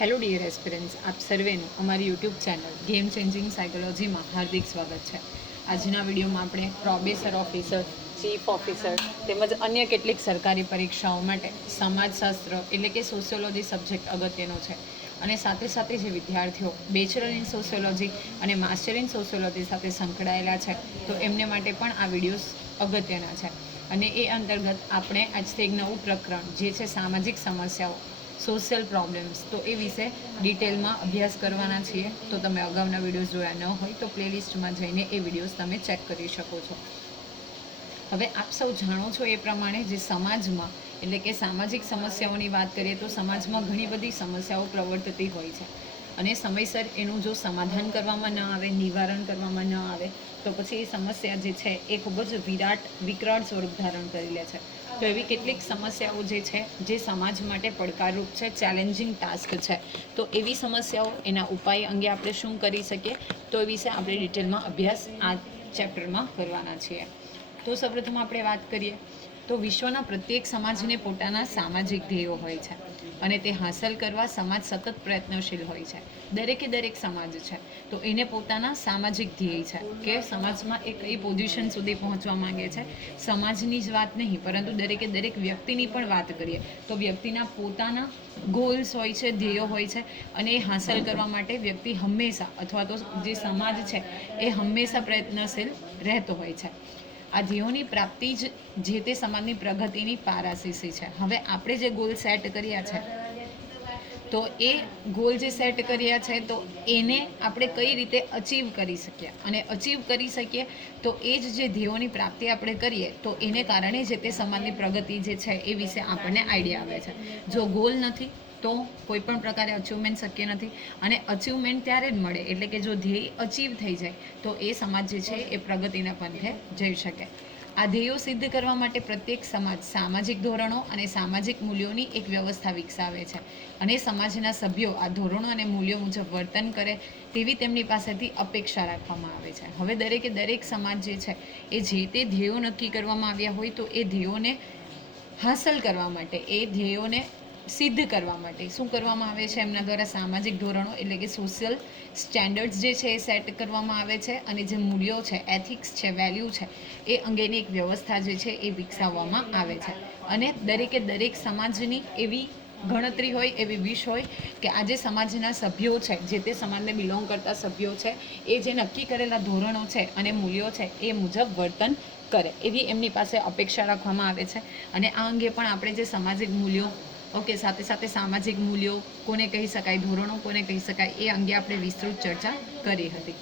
Hello dear aspirants, આપ સર્વેનું અમારી YouTube channel game changing સાયકોલોજીમાં હાર્દિક સ્વાગત છે. આજના વિડીયોમાં આપણે પ્રોબેસર ઓફિસર, ચીફ ઓફિસર તેમજ અન્ય કેટલીક સરકારી પરીક્ષાઓ માટે સમાજશાસ્ત્ર એટલે કે સોશિયોલોજી સબ્જેક્ટ અગત્યનો છે અને સાથે સાથે જે વિદ્યાર્થીઓ બેચલર ઇન સોશિયોલોજી અને માસ્ટર ઇન સોશિયોલોજી સાથે સંકળાયેલા છે તો એમને માટે પણ આ વિડીયોઝ અગત્યના છે. અને એ અંતર્ગત આપણે આજથી એક નવું પ્રકરણ જે છે સામાજિક સમસ્યાઓ, સોશિયલ પ્રોબ્લેમ્સ, તો એ વિશે ડિટેલમાં અભ્યાસ કરવાના છીએ. તો તમે અગાઉના વિડીયોઝ જોયા ન હોય તો પ્લેલિસ્ટમાં જઈને એ વિડીયોઝ તમે ચેક કરી શકો છો. હવે આપ સૌ જાણો છો એ પ્રમાણે જે સમાજમાં એટલે કે સામાજિક સમસ્યાઓની વાત કરીએ તો સમાજમાં ઘણી બધી સમસ્યાઓ પ્રવર્તતી હોય છે અને સમયસર એનું જો સમાધાન કરવામાં ન આવે, નિવારણ કરવામાં ન આવે તો પછી એ સમસ્યા જે છે એ ખૂબ જ વિકરાળ સ્વરૂપ ધારણ કરી લે છે. તો એવી કેટલીક સમસ્યાઓ જે છે જે સમાજ માટે પડકારરૂપ છે, ચેલેન્જિંગ ટાસ્ક છે. તો એવી સમસ્યાઓ, એના ઉપાય અંગે આપણે શું કરી શકીએ તો એ વિશે આપણે ડિટેલમાં અભ્યાસ આ ચેપ્ટરમાં કરવાના છીએ. તો સૌપ્રથમ આપણે વાત કરીએ તો વિશ્વના પ્રત્યેક સમાજને પોતાના સામાજિક ધ્યેયો હોય છે અને તે હાંસલ કરવા સમાજ સતત પ્રયત્નશીલ હોય છે. દરેક સમાજ છે તો એને પોતાના સામાજિક ધ્યેય છે કે સમાજમાં એ કઈ પોઝિશન સુધી પહોંચવા માંગે છે. સમાજની જ વાત નહીં પરંતુ દરેક વ્યક્તિની પણ વાત કરીએ તો વ્યક્તિના પોતાના ગોલ્સ હોય છે, ધ્યેયો હોય છે અને એ હાંસલ કરવા માટે વ્યક્તિ હંમેશા અથવા તો જે સમાજ છે એ હંમેશા પ્રયત્નશીલ રહેતો હોય છે. આ ધ્યેયોની પ્રાપ્તિ જ જે તે સમાજની પ્રગતિની પારાશીસી છે. હવે આપણે જે ગોલ સેટ કર્યા છે તો એ ગોલ જે સેટ કર્યા છે તો એને આપણે કઈ રીતે અચીવ કરી શકીએ અને અચીવ કરી શકીએ તો એ જ જે ધ્યેયોની પ્રાપ્તિ આપણે કરીએ તો એને કારણે જે તે સમાજની પ્રગતિ જે છે એ વિશે આપણને આઈડિયા આવે છે. જો ગોલ નથી તો કોઈ પણ પ્રકારે અચીવમેન્ટ શક્ય નથી અને અચીવમેન્ટ ત્યારે જ મળે એટલે કે જો ધ્યેય અચીવ થઈ જાય તો એ સમાજ જે છે એ પ્રગતિના પંથે જઈ શકે. આ ધ્યેયો સિદ્ધ કરવા માટે પ્રત્યેક સમાજ સામાજિક ધોરણો અને સામાજિક મૂલ્યોની એક વ્યવસ્થા વિકસાવે છે અને સમાજના સભ્યો આ ધોરણો અને મૂલ્યો મુજબ વર્તન કરે તેવી તેમની પાસેથી અપેક્ષા રાખવામાં આવે છે. હવે દરેક સમાજ જે છે એ જે તે ધ્યેયો નક્કી કરવામાં આવ્યા હોય તો એ ધ્યેયોને હાંસલ કરવા માટે, એ ધ્યેયોને સિદ્ધ કરવા માટે શું કરવામાં આવે છે, એમના દ્વારા સામાજિક ધોરણો એટલે કે સોશિયલ સ્ટેન્ડર્ડ્સ જે છે એ સેટ કરવામાં આવે છે અને જે મૂલ્યો છે, એથિક્સ છે, વેલ્યુ છે એ અંગેની એક વ્યવસ્થા જે છે એ વિકસાવવામાં આવે છે. અને દરેક સમાજની એવી ગણતરી હોય, એવી વિશ હોય કે આજે સમાજના સભ્યો છે, જે તે સમાજને બિલોંગ કરતા સભ્યો છે એ જે નક્કી કરેલા ધોરણો છે અને મૂલ્યો છે એ મુજબ વર્તન કરે એવી એમની પાસે અપેક્ષા રાખવામાં આવે છે. અને આ અંગે પણ આપણે જે સામાજિક મૂલ્યો સાથે સામાજિક મૂલ્યો કોને કહી શકાય, ધોરણો કોને કહી શકાય એ અંગે આપણે વિસ્તૃત ચર્ચા કરી હતી.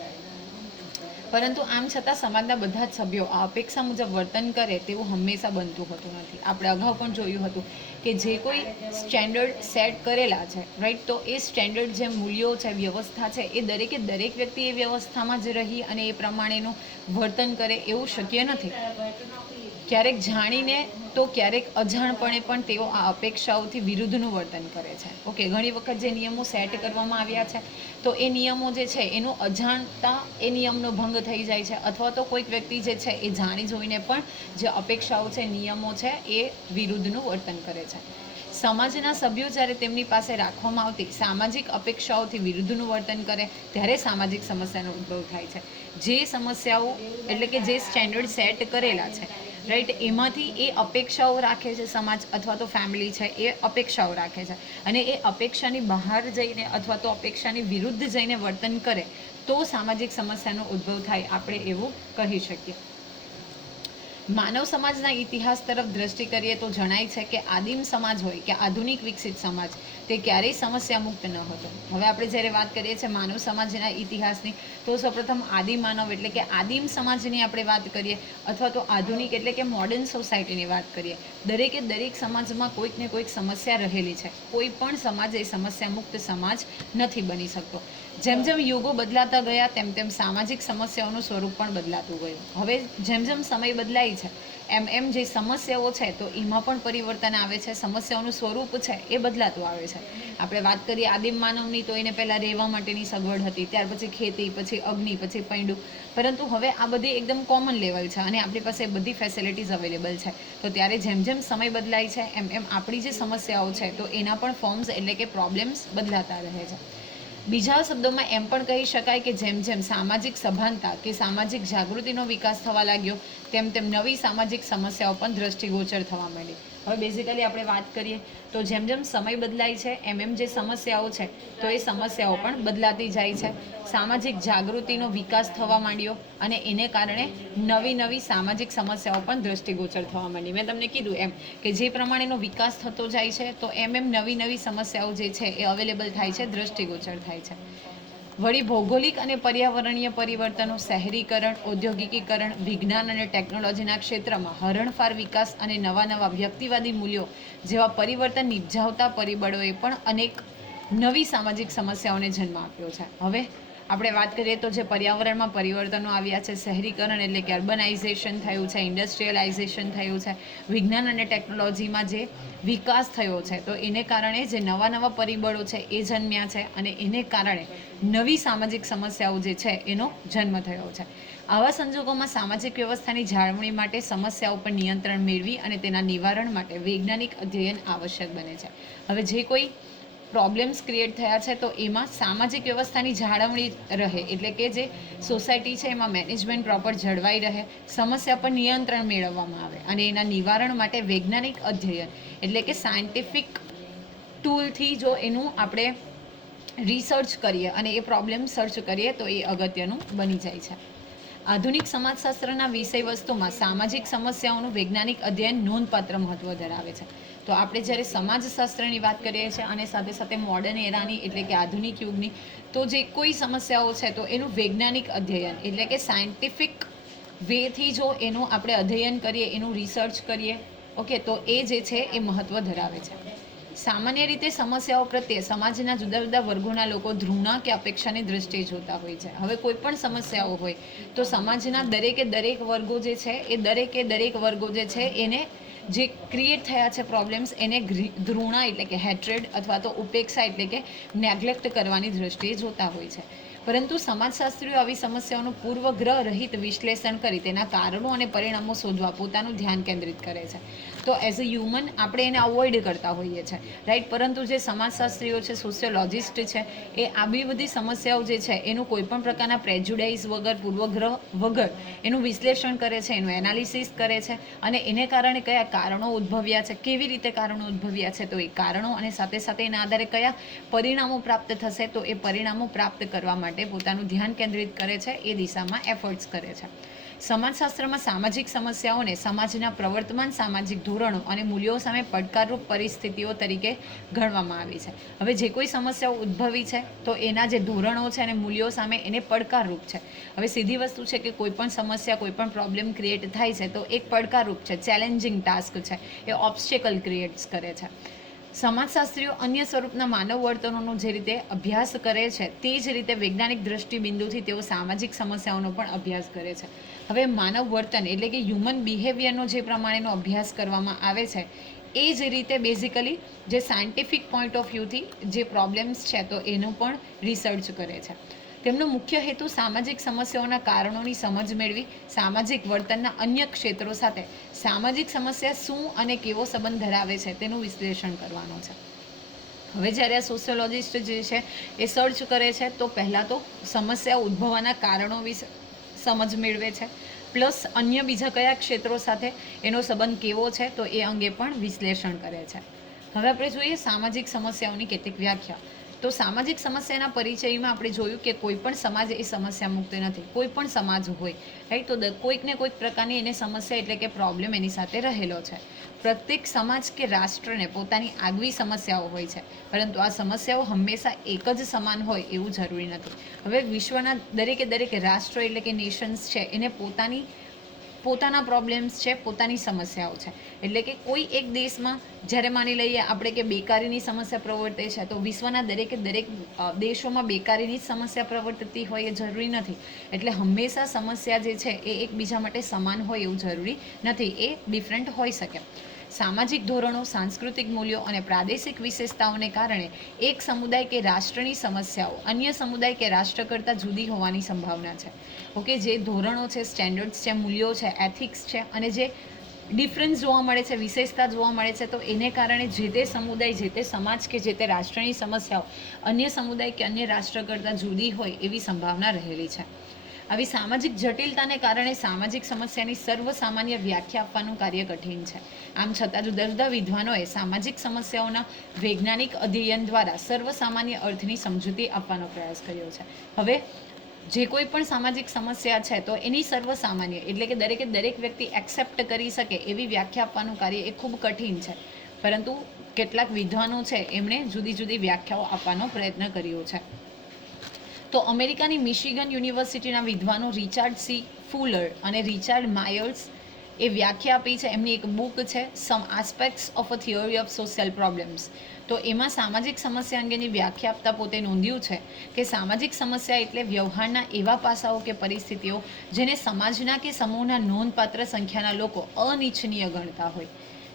પરંતુ આમ છતાં સમાજના બધા જ સભ્યો આ અપેક્ષા મુજબ વર્તન કરે તેવું હંમેશા બનતું હોતું નથી. આપણે અગાઉ પણ જોયું હતું કે જે કોઈ સ્ટેન્ડર્ડ સેટ કરેલા છે રાઈટ, તો એ સ્ટેન્ડર્ડ જે મૂલ્યો છે, વ્યવસ્થા છે એ દરેક વ્યક્તિ એ વ્યવસ્થામાં જ રહી અને એ પ્રમાણેનું વર્તન કરે એવું શક્ય નથી. ક્યારેક જાણીને તો ક્યારેક અજાણપણે પણ તેઓ આ અપેક્ષાઓથી વિરુદ્ધનું વર્તન કરે છે. ઓકે, ઘણી વખત જે નિયમો સેટ કરવામાં આવ્યા છે તો એ નિયમો જે છે એનું અજાણતા એ નિયમનો ભંગ થઈ જાય છે અથવા તો કોઈક વ્યક્તિ જે છે એ જાણી જોઈને પણ જે અપેક્ષાઓ છે, નિયમો છે એ વિરુદ્ધનું વર્તન કરે છે. સમાજના સભ્યો જ્યારે તેમની પાસે રાખવામાં આવતી સામાજિક અપેક્ષાઓથી વિરુદ્ધનું વર્તન કરે ત્યારે સામાજિક સમસ્યાનો ઉદ્ભવ થાય છે. જે સમસ્યાઓ એટલે કે જે સ્ટેન્ડર્ડ સેટ કરેલા છે રાઈટ, એમાંથી એ અપેક્ષાઓ રાખે છે સમાજ અથવા તો ફેમિલી છે એ અપેક્ષાઓ રાખે છે અને એ અપેક્ષાની બહાર જઈને અથવા તો અપેક્ષાની વિરુદ્ધ જઈને વર્તન કરે તો સામાજિક સમસ્યાનો ઉદ્ભવ થાય, આપણે એવું કહી શકીએ. માનવ સમાજના ઇતિહાસ તરફ દ્રષ્ટિ કરીએ તો જણાય છે કે આદિમ સમાજ હોય કે આધુનિક વિકસિત સમાજ તે ક્યારેય સમસ્યા મુક્ત ન હતો. હવે આપણે જ્યારે વાત કરીએ છીએ માનવ સમાજના ઇતિહાસની તો સૌપ્રથમ આદિમાનવ એટલે કે આદિમ સમાજની આપણે વાત કરીએ અથવા તો આધુનિક એટલે કે મોડર્ન સોસાયટીની વાત કરીએ, દરેક સમાજમાં કોઈક ને કોઈક સમસ્યા રહેલી છે. કોઈ પણ સમાજ એ સમસ્યા મુક્ત સમાજ નથી બની શકતો. જેમ યુગો બદલાતા ગયા તેમ સામાજિક સમસ્યાઓનું સ્વરૂપ પણ બદલાતું ગયું. હવે જેમ સમય બદલાય છે. એમ જે સમસ્યાઓ છે તો એમાં પણ પરિવર્તન આવે છે, સમસ્યાઓનું સ્વરૂપ છે એ બદલાતું આવે છે. આપણે વાત કરીએ આદિમ માનવની તો એને પહેલાં રહેવા માટેની સગવડ હતી, ત્યાર પછી ખેતી, પછી અગ્નિ, પછી પૈંડું, પરંતુ હવે આ બધી એકદમ કોમન લેવલ છે અને આપણી પાસે બધી ફેસિલિટીઝ અવેલેબલ છે. તો ત્યારે જેમ જેમ સમય બદલાય છે એમ આપણી જે સમસ્યાઓ છે તો એના પણ ફોર્મ્સ એટલે કે પ્રોબ્લેમ્સ બદલાતા રહે છે. બીજા શબ્દોમાં એમ પણ કહી શકાય કે જેમ જેમ સામાજિક સભાનતા કે સામાજિક જાગૃતિનો વિકાસ થવા લાગ્યો તેમ તેમ નવી સામાજિક સમસ્યાઓ પણ દ્રષ્ટિગોચર થવા માંડી. હવે બેઝિકલી આપણે વાત કરીએ તો જેમ જેમ સમય બદલાય છે એમ જે સમસ્યાઓ છે તો એ સમસ્યાઓ પણ બદલાતી જાય છે. સામાજિક જાગૃતિનો વિકાસ થવા માંડ્યો અને એને કારણે નવી સામાજિક સમસ્યાઓ પણ દ્રષ્ટિગોચર થવા માંડી. મેં તમને કીધું એમ કે જે પ્રમાણેનો વિકાસ થતો જાય છે તો એમ નવી સમસ્યાઓ જે છે એ અવેલેબલ થાય છે, દ્રષ્ટિગોચર થાય છે. વળી ભૌગોલિક અને પર્યાવરણીય પરિવર્તનો, શહેરીકરણ, ઔદ્યોગિકીકરણ, વિજ્ઞાન અને ટેકનોલોજીના ક્ષેત્રમાં હરણફાર વિકાસ અને નવા વ્યક્તિવાદી મૂલ્યો જેવા પરિવર્તન નિપજાવતા પરિબળોએ પણ અનેક નવી સામાજિક સમસ્યાઓને જન્મ આપ્યો છે. હવે આપણે વાત કરીએ તો જે પર્યાવરણમાં પરિવર્તનો આવ્યા છે, શહેરીકરણ એટલે કે અર્બનાઇઝેશન થયું છે, ઇન્ડસ્ટ્રીયલાઇઝેશન થયું છે, વિજ્ઞાન અને ટેકનોલોજીમાં જે વિકાસ થયો છે તો એને કારણે જે નવા પરિબળો છે એ જન્મ્યા છે અને એને કારણે નવી સામાજિક સમસ્યાઓ જે છે એનો જન્મ થયો છે. આવા સંજોગોમાં સામાજિક વ્યવસ્થાની જાળવણી માટે સમસ્યાઓ પર નિયંત્રણ મેળવી અને તેના નિવારણ માટે વૈજ્ઞાનિક અધ્યયન આવશ્યક બને છે. હવે જે કોઈ પ્રોબ્લેમ્સ ક્રિએટ થયા છે તો એમાં સામાજિક વ્યવસ્થાની જાળવણી રહે એટલે કે જે સોસાયટી છે એમાં મેનેજમેન્ટ પ્રોપર જળવાઈ રહે, સમસ્યા પર નિયંત્રણ મેળવવામાં આવે અને એના નિવારણ માટે વૈજ્ઞાનિક અધ્યયન એટલે કે સાયન્ટિફિક ટૂલથી જો એનું આપણે રિસર્ચ કરીએ અને એ પ્રોબ્લેમ સર્ચ કરીએ તો એ અગત્યનું બની જાય છે. આધુનિક સમાજશાસ્ત્રના વિષય વસ્તુમાં સામાજિક સમસ્યાઓનું વૈજ્ઞાનિક અધ્યયન નોંધપાત્ર મહત્વ ધરાવે છે. તો આપણે જ્યારે સમાજશાસ્ત્રની વાત કરીએ છીએ અને સાથે સાથે મોડર્ન એરાની એટલે કે આધુનિક યુગની તો જે કોઈ સમસ્યાઓ છે તો એનું વૈજ્ઞાનિક અધ્યયન એટલે કે સાયન્ટિફિક વેથી જો એનું આપણે અધ્યયન કરીએ, એનું રિસર્ચ કરીએ, ઓકે, તો એ જે છે એ મહત્વ ધરાવે છે. સામાન્ય રીતે સમસ્યાઓ પ્રત્યે સમાજના જુદા વર્ગોના લોકો ધૃણા કે અપેક્ષાની દ્રષ્ટિએ જોતા હોય છે. હવે કોઈ પણ સમસ્યાઓ હોય તો સમાજના દરેક વર્ગો જે છે એ દરેક વર્ગો જે છે એને જે ક્રિએટ થયા છે પ્રોબ્લેમ્સ એને ધૃણા એટલે કે હેટ્રેડ અથવા તો ઉપેક્ષા એટલે કે નેગ્લેક્ટ કરવાની દ્રષ્ટિએ જોતા હોય છે. પરંતુ સમાજશાસ્ત્રીઓ આવી સમસ્યાઓનું પૂર્વગ્રહ રહિત વિશ્લેષણ કરી તેના કારણો અને પરિણામો શોધવા પોતાનું ધ્યાન કેન્દ્રિત કરે છે. તો એઝ અ હ્યુમન આપણે એને અવોઇડ કરતા હોઈએ છીએ, રાઈટ? પરંતુ જે સમાજશાસ્ત્રીઓ છે, સોશિયોલોજિસ્ટ છે, એ આ બધી સમસ્યાઓ જે છે એનું કોઈ પણ પ્રકારના પ્રેજ્યુડાઇઝ વગર, પૂર્વગ્રહ વગર એનું વિશ્લેષણ કરે છે, એનું એનાલિસિસ કરે છે અને એને કારણે કયા કારણો ઉદ્ભવ્યા છે, કેવી રીતે કારણો ઉદ્ભવ્યા છે, તો એ કારણો અને સાથે એના આધારે કયા પરિણામો પ્રાપ્ત થશે તો એ પરિણામો પ્રાપ્ત કરવા માટે પોતાનું ધ્યાન કેન્દ્રિત કરે છે, એ દિશામાં એફર્ટ્સ કરે છે. સમાજશાસ્ત્રમાં સામાજિક સમસ્યાઓને સમાજના પ્રવર્તમાન સામાજિક ધોરણો અને મૂલ્યો સામે પડકારરૂપ પરિસ્થિતિઓ તરીકે ગણવામાં આવી છે. હવે જે કોઈ સમસ્યાઓ ઉદ્ભવી છે તો એના જે ધોરણો છે અને મૂલ્યો સામે એને પડકારરૂપ છે. હવે સીધી વસ્તુ છે કે કોઈ પણ સમસ્યા, કોઈ પણ પ્રોબ્લેમ ક્રિએટ થાય છે તો એક પડકારરૂપ છે, ચેલેન્જિંગ ટાસ્ક છે, એ ઓબ્સ્ટેકલ ક્રિએટ્સ કરે છે. સમાજશાસ્ત્રીઓ અન્ય સ્વરૂપના માનવ વર્તનોનો જે રીતે અભ્યાસ કરે છે તે જ રીતે વૈજ્ઞાનિક દ્રષ્ટિબિંદુથી તેઓ સામાજિક સમસ્યાઓનો પણ અભ્યાસ કરે છે. હવે માનવ વર્તન એટલે કે હ્યુમન બિહેવિયરનો જે પ્રમાણેનો અભ્યાસ કરવામાં આવે છે એ જ રીતે બેઝિકલી જે સાયન્ટિફિક પોઈન્ટ ઓફ વ્યૂથી જે પ્રોબ્લેમ્સ છે તો એનું પણ રિસર્ચ કરે છે. તેમનો મુખ્ય હેતુ સામાજિક સમસ્યાઓના કારણોની સમજ મેળવી સામાજિક વર્તનના અન્ય ક્ષેત્રો સાથે સામાજિક સમસ્યા શું અને કેવો સંબંધ ધરાવે છે તેનું વિશ્લેષણ કરવાનો છે. હવે જ્યારે આ સોશિયોલોજિસ્ટ જે છે એ સર્ચ કરે છે તો પહેલાં તો સમસ્યા ઉદ્ભવવાના કારણો વિશે સમજ મેળવે છે, પ્લસ અન્ય બીજા કયા ક્ષેત્રો સાથે એનો સંબંધ કેવો છે તો એ અંગે પણ વિશ્લેષણ કરે છે. હવે આપણે જોઈએ સામાજિક સમસ્યાઓની કેટલીક વ્યાખ્યા. તો સામાજિક સમસ્યાના પરિચયમાં આપણે જોયું કે કોઈ પણ સમાજ એ સમસ્યા મુક્ત નથી. કોઈ પણ સમાજ હોય, રાઈટ, તો કોઈક ને કોઈક પ્રકારની એને સમસ્યા એટલે કે પ્રોબ્લેમ એની સાથે રહેલો છે. પ્રત્યેક સમાજ કે રાષ્ટ્રને પોતાની આગવી સમસ્યાઓ હોય છે, પરંતુ આ સમસ્યાઓ હંમેશા એક જ સમાન હોય એવું જરૂરી નથી. હવે વિશ્વના દરેક રાષ્ટ્રો એટલે કે નેશન્સ છે એને પોતાની પોતાના પ્રોબ્લેમ્સ છે, પોતાની સમસ્યાઓ છે. એટલે કે કોઈ એક દેશમાં જ્યારે માની લઈએ આપણે કે બેકારીની સમસ્યા પ્રવર્તે છે, તો વિશ્વના દરેક દેશોમાં બેકારીની જ સમસ્યા પ્રવર્તતી હોય એ જરૂરી નથી. એટલે હંમેશા સમસ્યા જે છે એ એકબીજા માટે સમાન હોય એવું જરૂરી નથી, એ ડિફરન્ટ હોઈ શકે. સામાજિક ધોરણો, સાંસ્કૃતિક મૂલ્યો અને પ્રાદેશિક વિશેષતાઓને કારણે એક સમુદાય કે રાષ્ટ્રની સમસ્યાઓ અન્ય સમુદાય કે રાષ્ટ્ર કરતાં જુદી હોવાની સંભાવના છે. ઓકે, જે ધોરણો છે, સ્ટેન્ડર્ડ્સ છે, મૂલ્યો છે, એથિક્સ છે અને જે ડિફરન્સ જોવા મળે છે, વિશેષતા જોવા મળે છે, તો એને કારણે જે તે સમુદાય, જે તે સમાજ કે જે તે રાષ્ટ્રની સમસ્યાઓ અન્ય સમુદાય કે અન્ય રાષ્ટ્ર કરતાં જુદી હોય એવી સંભાવના રહેલી છે. આવી સામાજિક જટિલતાને કારણે સામાજિક સમસ્યાની સર્વસામાન્ય વ્યાખ્યા આપવાનું કાર્ય કઠિન છે. આમ છતાં જુદા જુદા વિદ્વાનોએ સામાજિક સમસ્યાઓના વૈજ્ઞાનિક અધ્યયન દ્વારા સર્વસામાન્ય અર્થની સમજૂતી આપવાનો પ્રયાસ કર્યો છે. હવે જે કોઈ પણ સામાજિક સમસ્યા છે તો એની સર્વસામાન્ય એટલે કે દરેક વ્યક્તિ એક્સેપ્ટ કરી શકે એવી વ્યાખ્યા આપવાનું કાર્ય એ ખૂબ કઠિન છે. પરંતુ કેટલાક વિદ્વાનો છે એમણે જુદી જુદી વ્યાખ્યાઓ આપવાનો પ્રયત્ન કર્યો છે. તો અમેરિકાની મિશિગન યુનિવર્સિટીના વિદ્વાનો રિચાર્ડ સી ફુલર અને રિચાર્ડ માયર્સ એ વ્યાખ્યા આપી છે. એમની એક બુક છે some aspects of a theory of social problems. તો એમાં સામાજિક સમસ્યા અંગેની વ્યાખ્યા આપતા પોતે નોંધ્યું છે કે સામાજિક સમસ્યા એટલે વ્યવહારના એવા પાસાઓ કે પરિસ્થિતિઓ જેને સમાજના કે સમૂહના નોંધપાત્ર સંખ્યાના લોકો અનિચ્છનીય ગણતા હોય.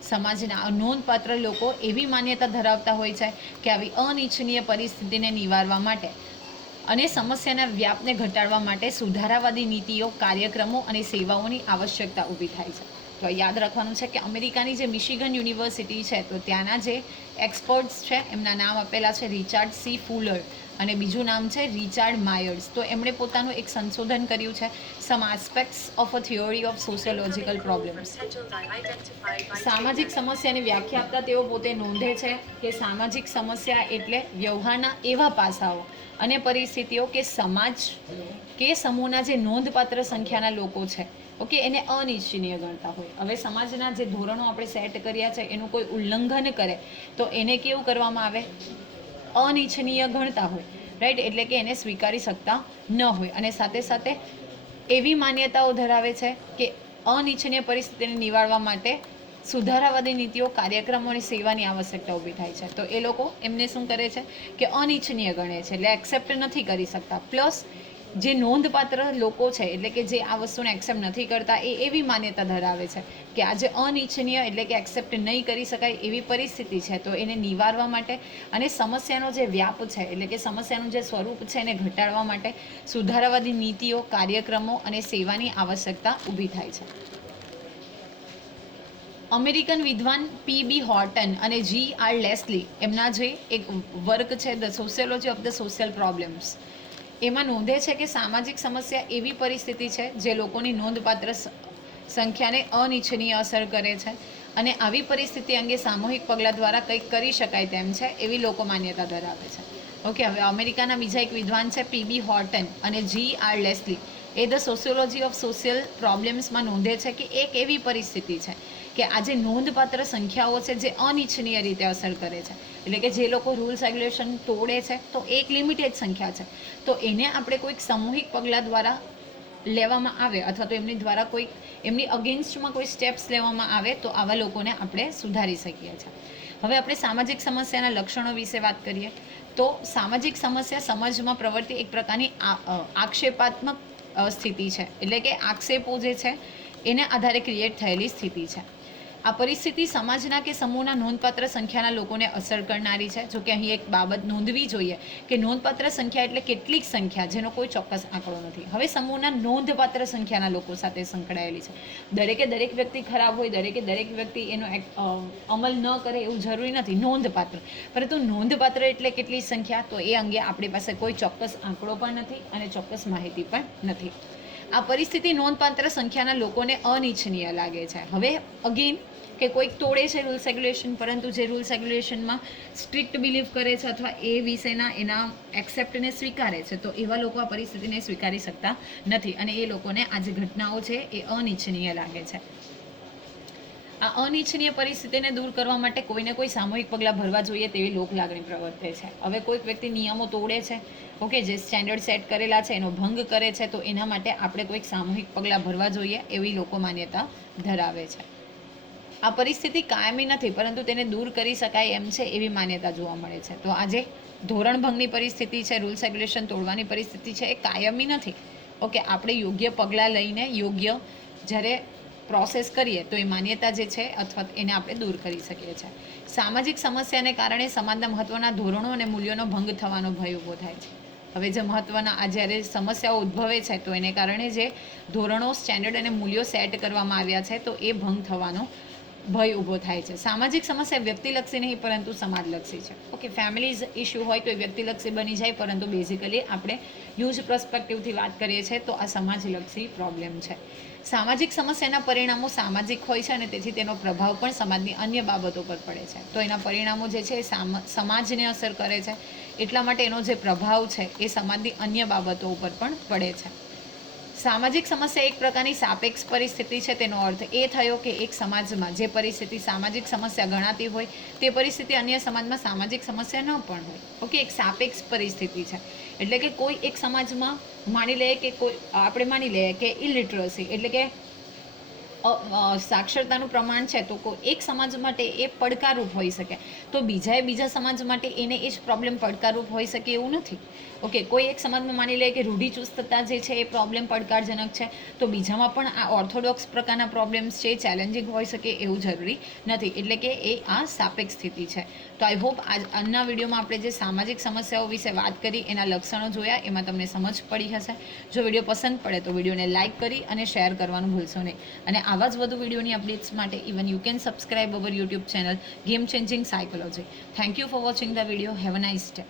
સમાજના નોંધપાત્ર લોકો એવી માન્યતા ધરાવતા હોય છે કે આવી અનિચ્છનીય પરિસ્થિતિને નિવારવા માટે અને સમસ્યાના વ્યાપને ઘટાડવા માટે સુધારાવાદી નીતિઓ, કાર્યક્રમો અને સેવાઓની આવશ્યકતા ઊભી થાય છે. તો યાદ રાખવાનું છે કે અમેરિકાની જે મિશિગન યુનિવર્સિટી છે તો ત્યાંના જે એક્સપર્ટ્સ છે એમના નામ આપેલા છે રિચાર્ડ સી ફુલર અને બીજું નામ છે રિચાર્ડ માયર્સ. તો એમણે પોતાનું એક સંશોધન કર્યું છે some aspects of a theory of sociological problems. સામાજિક સમસ્યાની વ્યાખ્યા આપતા તેઓ પોતે નોંધે છે કે સામાજિક સમસ્યા એટલે વ્યવહારના એવા પાસાઓ અને પરિસ્થિતિઓ કે સમાજ કે સમૂહના જે નોંધપાત્ર સંખ્યાના લોકો છે ઓકે એને અનિચ્છનીય ગણતા હોય. હવે સમાજના જે ધોરણો આપણે સેટ કર્યા છે એનું કોઈ ઉલ્લંઘન કરે તો એને કેવું કરવામાં આવે? અનિચ્છનીય ગણતા હોય, રાઈટ. એટલે કે એને સ્વીકારી શકતા ન હોય અને સાથે સાથે એવી માન્યતાઓ ધરાવે છે કે અનિચ્છનીય પરિસ્થિતિને નિવારવા માટે સુધારાવાદી નીતિઓ, કાર્યક્રમો અને સેવાની આવશ્યકતા ઊભી થાય છે. તો એ લોકો એમને શું કરે છે કે અનિચ્છનીય ગણે છે, એટલે એક્સેપ્ટ નથી કરી શકતા. પ્લસ જે નોંધપાત્ર લોકો છે એટલે કે જે આ વસ્તુને એક્સેપ્ટ નથી કરતા એ એવી માન્યતા ધરાવે છે કે આ જે અનિચ્છનીય એટલે કે એક્સેપ્ટ નહીં કરી શકાય એવી પરિસ્થિતિ છે તો એને નિવારવા માટે અને સમસ્યાનો જે વ્યાપ છે એટલે કે સમસ્યાનું જે સ્વરૂપ છે એને ઘટાડવા માટે સુધારાવાદી નીતિઓ, કાર્યક્રમો અને સેવાની આવશ્યકતા ઊભી થાય છે. અમેરિકન વિદ્વાન પી.બી. હોર્ટન અને જી.આર. લેસ્લી એમના જે એક વર્ક છે the sociology of the social problems એમાં નોંધે છે કે સામાજિક સમસ્યા એવી પરિસ્થિતિ છે જે લોકોની નોંધપાત્ર સંખ્યાને અનિચ્છનીય અસર કરે છે અને આવી પરિસ્થિતિ અંગે સામૂહિક પગલાં દ્વારા કંઈક કરી શકાય તેમ છે એવી લોકો માન્યતા ધરાવે છે. ઓકે, હવે અમેરિકાના બીજા એક વિદ્વાન છે પી.બી. હોર્ટન અને જી.આર. લેસ્લી એ ધ સોશિયોલોજી ઓફ સોશિયલ પ્રોબ્લેમ્સમાં નોંધે છે કે એક એવી પરિસ્થિતિ છે કે આજે નોંધપાત્ર સંખ્યાઓ છે જે અનિચ્છનીય રીતે અસર કરે છે. એટલે કે જે લોકો રૂલ્સ રેગ્યુલેશન તોડે છે તો એક લિમિટેડ સંખ્યા છે, તો એને આપણે કોઈક સામૂહિક પગલાં દ્વારા લેવામાં આવે અથવા તો એમની દ્વારા કોઈક એમની અગેન્સ્ટમાં કોઈ સ્ટેપ્સ લેવામાં આવે તો આવા લોકોને આપણે સુધારી શકીએ છીએ. હવે આપણે સામાજિક સમસ્યાના લક્ષણો વિશે વાત કરીએ તો સામાજિક સમસ્યા સમાજમાં પ્રવર્તી એક પ્રકારની આક્ષેપાત્મક સ્થિતિ છે. એટલે કે આક્ષેપો જે છે એને આધારે ક્રિએટ થયેલી સ્થિતિ છે. આ પરિસ્થિતિ સમાજના કે સમૂહના નોંધપાત્ર સંખ્યાના લોકોને અસર કરનારી છે. જોકે અહીં એક બાબત નોંધવી જોઈએ કે નોંધપાત્ર સંખ્યા એટલે કેટલીક સંખ્યા જેનો કોઈ ચોક્કસ આંકડો નથી. હવે સમૂહના નોંધપાત્ર સંખ્યાના લોકો સાથે સંકળાયેલી છે. દરેક વ્યક્તિ ખરાબ હોય, દરેક વ્યક્તિ એનો અમલ ન કરે એવું જરૂરી નથી, નોંધપાત્ર. પરંતુ નોંધપાત્ર એટલે કેટલી સંખ્યા, તો એ અંગે આપણી પાસે કોઈ ચોક્કસ આંકડો પણ નથી અને ચોક્કસ માહિતી પણ નથી. આ પરિસ્થિતિ નોંધપાત્ર સંખ્યાના લોકોને અનિચ્છનીય લાગે છે. હવે અગેન કે કોઈક તોડે છે રૂલ્સ રેગ્યુલેશન, પરંતુ જે રૂલ્સ રેગ્યુલેશનમાં સ્ટ્રિક્ટ બિલીવ કરે છે અથવા એ વિષયના એના એક્સેપ્ટને સ્વીકારે છે તો એવા લોકો આ પરિસ્થિતિને સ્વીકારી શકતા નથી અને એ લોકોને આ જે ઘટનાઓ છે એ અનિચ્છનીય લાગે છે. આ અનિચ્છનીય પરિસ્થિતિને દૂર કરવા માટે કોઈને કોઈ સામૂહિક પગલાં ભરવા જોઈએ તેવી લોકલાગણી પ્રવર્તે છે. હવે કોઈક વ્યક્તિ નિયમો તોડે છે, ઓકે, જે સ્ટેન્ડર્ડ સેટ કરેલા છે એનો ભંગ કરે છે, તો એના માટે આપણે કોઈક સામૂહિક પગલાં ભરવા જોઈએ એવી લોકો માન્યતા ધરાવે છે. આ પરિસ્થિતિ કાયમી નથી, પરંતુ તેને દૂર કરી શકાય એમ છે એવી માન્યતા જોવા મળે છે. તો આજે ધોરણભંગની પરિસ્થિતિ છે, રૂલ્સ રેગ્યુલેશન તોડવાની પરિસ્થિતિ છે, એ કાયમી નથી. ઓકે, આપણે યોગ્ય પગલાં લઈને યોગ્ય જ્યારે પ્રોસેસ કરીએ તો એ માન્યતા જે છે અથવા એને આપણે દૂર કરી શકીએ છીએ. સામાજિક સમસ્યાને કારણે સમાજના મહત્ત્વના ધોરણો અને મૂલ્યોનો ભંગ થવાનો ભય ઊભો થાય છે. હવે જે મહત્ત્વના આ જ્યારે સમસ્યાઓ ઉદ્ભવે છે તો એને કારણે જે ધોરણો, સ્ટેન્ડર્ડ અને મૂલ્યો સેટ કરવામાં આવ્યા છે તો એ ભંગ થવાનો ભય ઊભો થાય છે. સામાજિક સમસ્યા વ્યક્તિલક્ષી નહીં પરંતુ સમાજલક્ષી છે. ઓકે, ફેમિલીઝ ઇશ્યુ હોય તો એ વ્યક્તિલક્ષી બની જાય, પરંતુ બેઝિકલી આપણે હ્યુજ પર્સપેક્ટિવથી વાત કરીએ છીએ તો આ સમાજલક્ષી પ્રોબ્લેમ છે. સામાજિક સમસ્યાના પરિણામો સામાજિક હોય છે અને તેથી તેનો પ્રભાવ પણ સમાજની અન્ય બાબતો પર પડે છે. તો એના પરિણામો જે છે એ સમાજને અસર કરે છે, એટલા માટે એનો જે પ્રભાવ છે એ સમાજની અન્ય બાબતો ઉપર પણ પડે છે. સામાજિક સમસ્યા એક પ્રકારની સાપેક્ષ પરિસ્થિતિ છે. તેનો અર્થ એ થયો કે એક સમાજમાં જે પરિસ્થિતિ સામાજિક સમસ્યા ગણાતી હોય તે પરિસ્થિતિ અન્ય સમાજમાં સામાજિક સમસ્યા ન પણ હોય. ઓકે, એક સાપેક્ષ પરિસ્થિતિ છે. એટલે કે કોઈ એક સમાજમાં માની લઈએ કે આપણે માની લઈએ કે ઇલિટરસી એટલે કે સાક્ષરતાનું પ્રમાણ છે તો એક સમાજ માટે એ પડકારરૂપ હોઈ શકે, તો બીજા સમાજ માટે એને એ જ પ્રોબ્લેમ પડકારરૂપ હોઈ શકે એવું નથી. ઓકે, કોઈ એક સમાજમાં માની લે કે રૂઢિચુસ્તતા જે છે એ પ્રોબ્લેમ પડકારજનક છે, તો બીજામાં પણ આ ઓર્થોડોક્સ પ્રકારના પ્રોબ્લેમ્સ છે ચેલેન્જિંગ હોઈ શકે એવું જરૂરી નથી. એટલે કે એ આ સાપેક્ષ સ્થિતિ છે. તો આઈ હોપ આજના વિડીયોમાં આપણે જે સામાજિક સમસ્યાઓ વિશે વાત કરી, એના લક્ષણો જોયા, એમાં તમને સમજ પડી હશે. જો વિડીયો પસંદ પડે તો વિડીયોને લાઇક કરી અને શેર કરવાનું ભૂલશો નહીં. અને આવા જ વધુ વિડીયોની અપડેટ્સ માટે even you can subscribe our YouTube channel game changing psychology. Thank you for watching the video. Have a nice day.